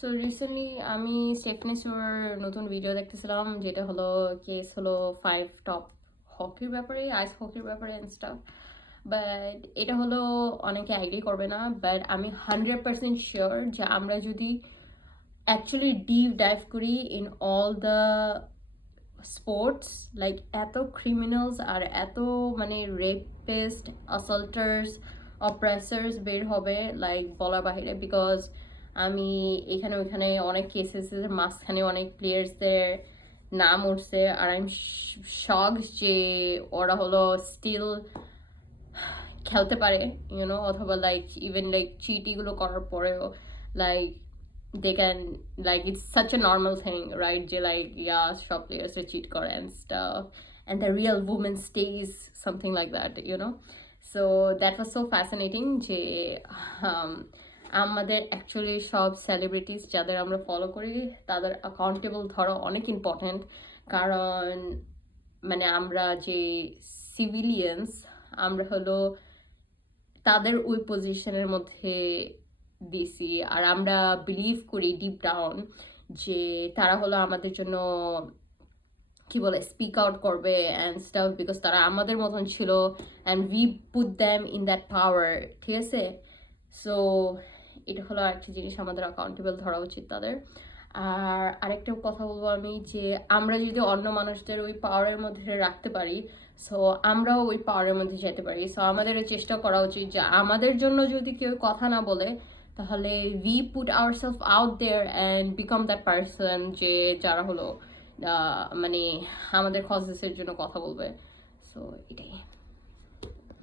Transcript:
So recently আমি Stephanie শোর নতুন ভিডিও দেখতেছিলাম, যেটা হলো কেস হলো 5 টপ হকির ব্যাপারে, আইস হকির ব্যাপারে অ্যান্ড স্টাফ। বাট এটা হলো অনেকে এগ্রি করবে না, বাট আমি 100% শিওর যে আমরা যদি অ্যাকচুয়ালি ডিপ ডাইভ করি in all the sports, like এত ক্রিমিনালস আর এত মানে রেপিস্ট, অ্যাসল্টার্স, অপ্রেসার্স বের হবে লাইক বলার বাহিরে। বিকজ আমি এখানে ওইখানে অনেক কেসেসের মাঝখানে অনেক প্লেয়ার্সদের নাম উঠছে, আর আই এম শক যে ওরা হলো স্টিল খেলতে পারে, অথবা লাইক ইভেন লাইক চিটিগুলো করার পরেও like they can, like, it's such a normal thing, right? যে like, yeah, shop players they cheat করে and stuff, and the real woman stays, something like that. So that was so fascinating যে um, আমাদের actually সব celebrities যাদের আমরা follow করি তাদের accountable ধরা অনেক ইম্পর্ট্যান্ট। কারণ মানে আমরা যে সিভিলিয়ানস, আমরা হলো তাদের ওই পজিশনের মধ্যে দিছি, আর আমরা বিলিভ করি ডিপ ডাউন যে তারা হলো আমাদের জন্য কি বলে স্পিক আউট করবে অ্যান্ড স্টাফ, বিকজ তারা আমাদের মতন ছিল and we put them in that পাওয়ার, ঠিক আছে? সো এটা হলো একটা জিনিস, আমাদের অ্যাকাউন্টেবল ধরা উচিত তাদের। আর আরেকটা কথা বলবো আমি, যে আমরা যদি অন্য মানুষদের ওই পাওয়ারের মধ্যে রাখতে পারি, সো আমরাও ওই পাওয়ারের মধ্যে যেতে পারি। সো আমাদের চেষ্টা করা উচিত যে আমাদের জন্য যদি কেউ কথা না বলে, তাহলে we put ourselves out there and become that person যে যারা হলো মানে আমাদের কজেসের জন্য কথা বলবে। সো এটাই।